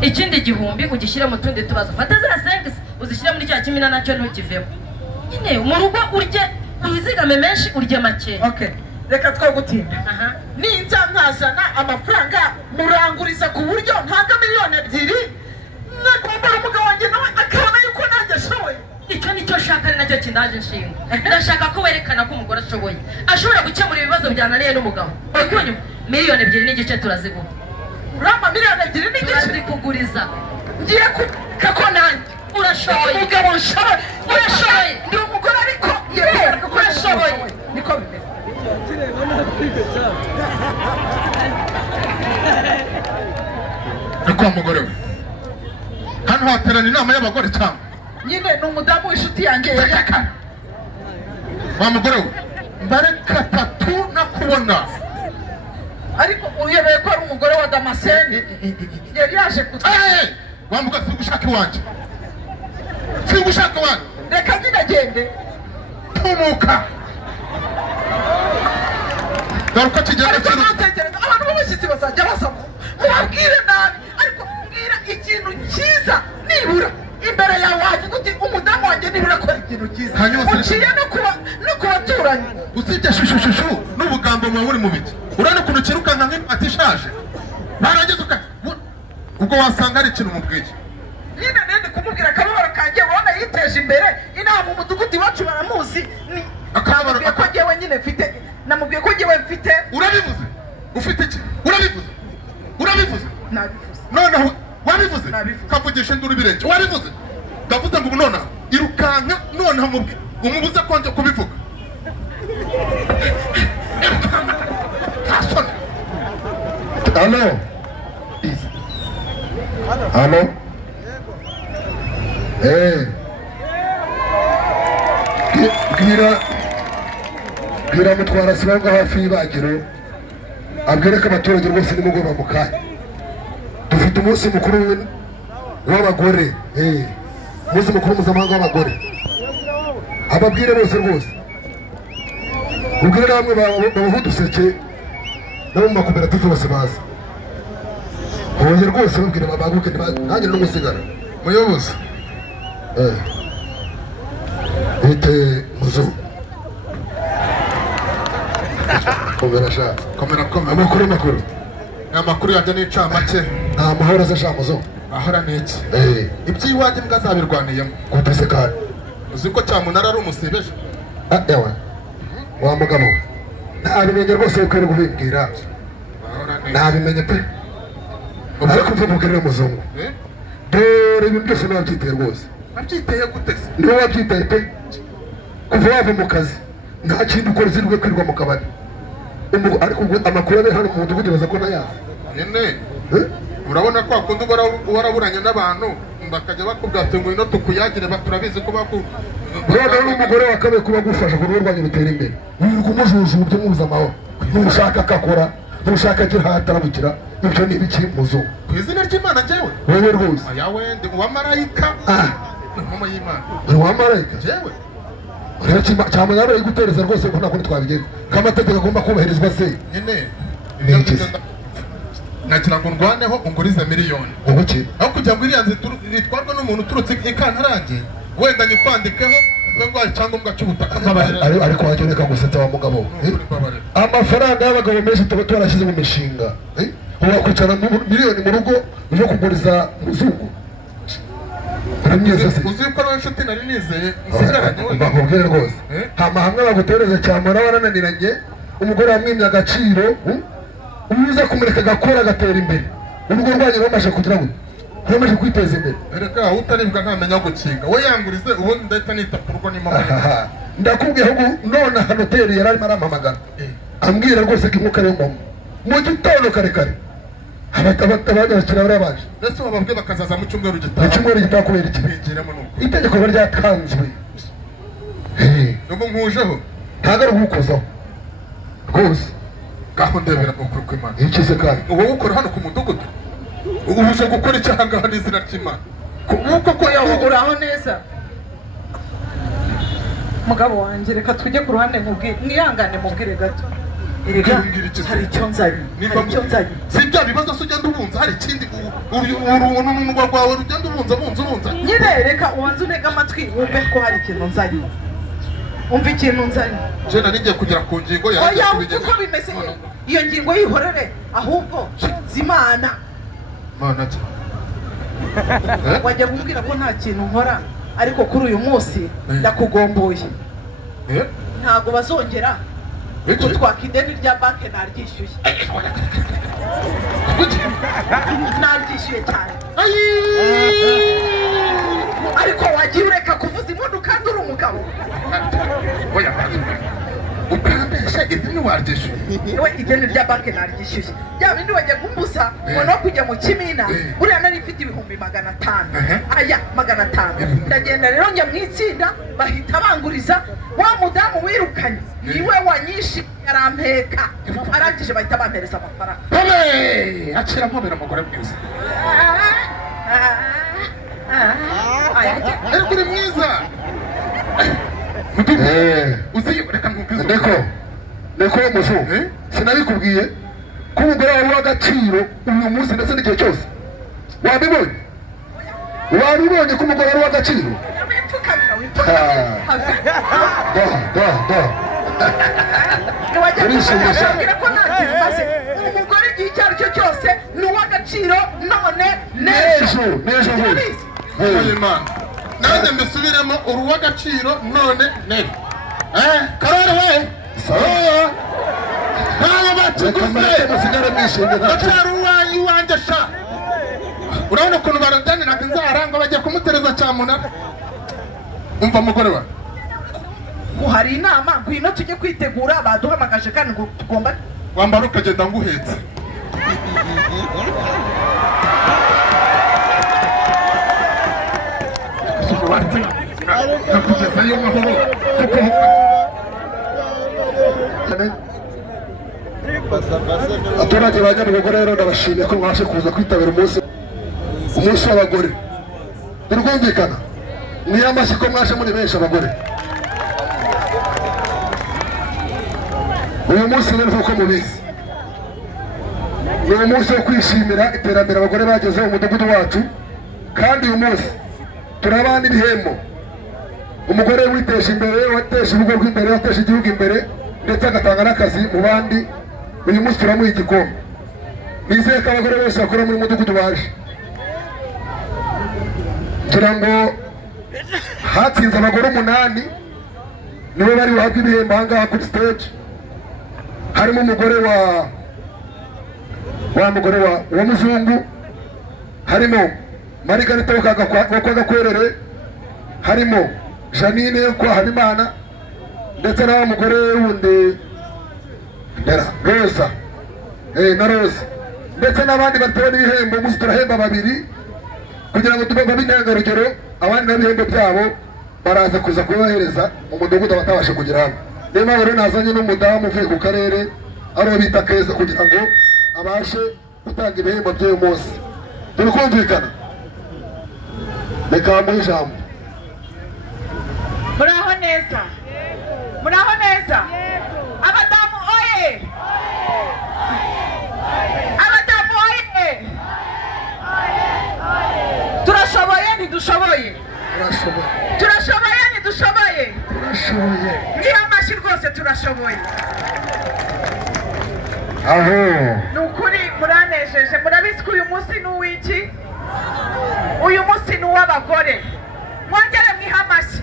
ikindi gihumbi ugishyira mu tundi tubazo fata za 5 uzishyira muri cya kimina nacyo ntukivemo nyine mu rugo urye wizigame menshi urye make. Okay, reka twagutinda. Ninza nkazana amafaranga muranguriza ku buryo ntanga miliyoni 2 nakumbara umugabo wanjye nawe akabona yuko nanjye ashoboye. Icyo nicyo shaka ari nacyo kindaje nshinga. Ndashaka ko werekana ko umugore ashoboye ashobora gukemura ibibazo byananiye n'umugabo. Urikunyuma miliyoni 2 n'igice turaziguha. Urama miliyoni 2 n'igice turazikuguriza. Ngiye kako nanjye urashoboye. Umugabo nshoboye. Urashoboye. Ndi umugore ariko yewe urashoboye. Niko bimeze. Niko umugore we. Hano haterana inama y'abagore cyangwa nyine n'umudamu w'inshuti yanjye wa mugore we mbareka 3 nakubona ariko uyebeye ko ari umugore wa Damascene yari yaje wa mugore ushaka iwanje ushaka wanje reka nyine gende tumuka garuka kigenda cyane abantu b'abashyitsi bazajya basaba mubabwire nabi ariko mbwira ikintu cyiza nibura imbere yawe wavuga uti umudamu wanjye nibura akora ikintu cyiza uciye no kubaturanyi usibye shushushu n'ubugambo mwa muri mu biti urane ukuntu kirukanka nk'ipati ishaje barageze ubwo wasanga ari ikintu mubwiye nyine nende kumubwira akababaro kanjye ubona yiteje imbere inaha mu mudugudu iwacu baramuzi ni akababaro ko njyewe nyine mfite namubwiye ko njyewe mfite urabivuze ufite iki urabivuze nabivuze noneho wabivuze kavugisha nduru birenge wabivuze ndavuze ngo nona irukanka noneho mubwi umubuze konje kubivuga Halo bwira mutwara sibanga hafi y'ibagiro abwire ko abaturage rwose nimugoroba mu kanya dufite umunsi mukuru w'abagore umunsi mukuru mpuzamahanga w'abagore ababwire bose rwose ubwire namwe babaho uduseke nabo mu makoperative bose baza hoye rwose babwire babaguke nanjye n'umusigara muyobozi bite muzungu komera amakuru amakuru yanjye n'icamake nta mahoro aza sha muzungu ahora n'iki iby'iwanjye mbwa zabirwaniyemo gutese kandi uzi ko cyamunara ari umusebeje ewe wa mugabo we ntabimenye rwose ukwiriye kubimbwira ntabimenye pe ariko mva mubwirire muzungu dore ibintu byose nabyiteye rwose wabyiteye gute se niwe wabyiteye pe kuva wava mu kazi nta kintu ukora uzirwe kwirirwa mu kabari ariko amakuru ari hano mu mudugudu baza ko nayazi nyine urabona ko akunda waraburanye n'abantu bakajya bakubwira ati ngo ino tukuyagire turabizi ko noneho n'umugore wa kabiri kuba agufasha ku rugo rwanyu rutera imbere wirirwa umujuju byo mubuza amahoro ntushaka akakora ntushaka agira ahatarabukira ibyo ni ibiki muzungu ku izina ry'Imana njyewe wewe rwose ayawe ndi uwa marayika mama y'Imana uri uwa marayika njyewe rero cyamanya bari gutereza rwose ko nako twabigenza kamategeko agomba kubahirizwa se nyine nakira ngo ndwaneho ungurize miliyoni ubuki aho kujya ngo iriyanze itwarwa n'umuntu uturutse ikantarange wenda nyikwandikeho ngo icyangombwa cy'ubutaka ariko wagereka gusetsa wa mugabo amafaranga y'abagabo menshi tuba twarashyize mu mishinga wakwicara miliyoni mu rugo uje kuguriza muzungu uzi ko ari inshuti nari nizeye nsigaranye we bakubwire rwose hama hamwe bagutereza cyamara warananiranye umugore wamwimye agaciro uza kumureka agakora agatera imbere urugo rwanyu rumaze kugira ngo rumaze kwiteza imbere reka utaribwa ntamenya gukinga we yangurize ubundi ndahita nita ku rugo n'imama ndakubwiye ahubwo none hoteli yari arimo arampamagara ambwira rwose ko inkuka ariyo mama mu gitondo kare kare abanyakira barabaje ndetse bababwe bakazaza mu cyumweru gitaha kubera iki itegeko riba ryatanzwe n'ubu nkujeho ntabwo ari ugukozaho rwose ngaho ndebera mu kuri kw'Imana ikize kandi wowe ukora hano ku mudugudu ubuje gukora icyaha ngaho n'izina ry'Imana kuko uraho neza mugabo wanjye reka tujye ku ruhande mubwire mwihangane mubwire gato erega hari icyo nzanye si bya bibazo se ugenda ubunza hari ikindi urunwa rwawe rugenda ubunza nyine reka ubanze unega amatwi wumve ko hari ikintu nzanye umva ikintu nzanye je nari ngiye kugera ku ngingo ya oya uko bimeze iyo ngingo yihorere ahubwo zimana mana cyo wajya kumbwira ko nta kintu nkora ariko kuri uyu munsi ndakugomboye ntago bazongera kutwaka ideni rya banki naryishyuye naryishyuye cyane ariko wagiye ureka kuvuza impundu kandi uri umugabo ukandesha ideni waryishyuye we ideni rya banki naryishyuye ya bindi wajya kumbuza ngo no kujya mu kimina uriya nari mfite ibihumbi 500 aya 500 ndagenda rero njya mu itsinda bahita banguriza wa mudamu wirukanye niwe wanyishi yarampeka arangije bahita bampereza amafaranga acira mpobera umugore mwiza ariko uri mwiza uzi reka nkubwize Ndeko muzo sinabikubwiye ko umugore wawe w'agaciro uyu munsi ndetse n'igihe cyose wabibonye ko umugore wawe w'agaciro umugore igihe icyo ari cyo cyose ni uw'agaciro none n'ejo nanjye mbisubiremo uri uw'agaciro none n'ejo karori we ntawe bakiguze batari uwanjye sha urabona ukuntu barudaniraga inzara ngo bagiye kumutereza cyamunara umva mugore wa hari inama ngwino tujye kwitegura baduhamagaje kandi ngo tugomba wambara ukagenda nguhetse nakugezayo mahoro abaturage ba Nyabugogo rero ndabashimiye ko mwashe kuza kwitabira umunsi w'abagore birumvikana niyo amashyi ko mwaje muri benshi abagore uyu munsi rero nk'uko mubizi ni umunsi wo kwishimira iterambere abagore bagezeho mu mudugudu wacu kandi uyu munsi turabana ibihembo umugore witeje imbere wateje urugo rw'imbere wateje igihugu imbere ndetse agatanga n'akazi mu bandi uyu munsi turamuha igikombe nizeye ko abagore bose bakora muri mudugudu baje kugira ngo hatsinze abagore 8 nibo bari buhabwe ibihembo ahangaha kuri stage harimo umugore wa muzungu harimo Marigarita Wakagakwerere harimo Janine yo kwa Habimana ndetse na mugore wundi Rosa na Rosa ndetse n'abandi batewe ibihembo muzi turahemba babiri kugira ngo tubagwe bintangarugero abandi n'ibihembo byabo baraza kuza kubahereza mu mudugudu batabasha kugira hano niyo mpamvu rero nazanye n'umudamu uvuye ku karere ariwo bita Keza kugira ngo abashe gutanga ibihembo by'uyu munsi turi kumvikana reka muhe ijambo muraho neza abadamu oye turashoboye ntidushoboye niyo amashyi rwose turashoboye aho ni ukuri muranejeje murabizi ko uyu munsi ni uw'iki uyu munsi ni uw'abagore mwongere mwihe amashyi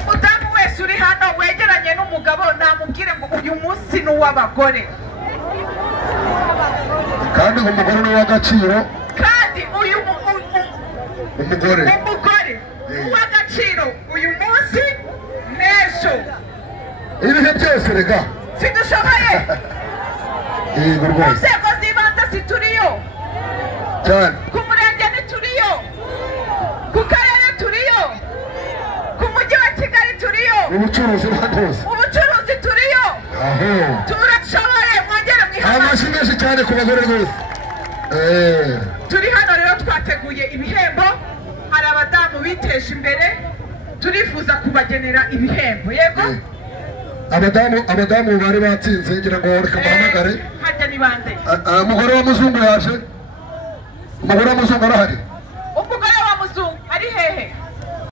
umudamu wese uri hano wegeranye n'umugabo namubwire ngo uyu munsi ni uw'abagore kandi umugore ni uw'agaciro kandi uyu umugore uw'agaciro uyu munsi n'ejo ibihe byose rega sidushoboye yego mu rwose nzego z'ibanze situriyo cyane ku murenge ntituriyo ku karere turiyo ku mujyi wa Kigali turiyo ubucuruzi n'ahandi hose ubucuruzi turiyo aho turashoboye mwongere mwihamagare amashyi menshi cyane ku bagore rwose turi hano rero twateguye ibihembo hari abadamu biteje imbere turifuza kubagenera ibihembo yego abadamu bari batsinze ngira ngo reka muhamagare hajya ni bande umugore wa muzungu yaje umugore wa muzungu arahari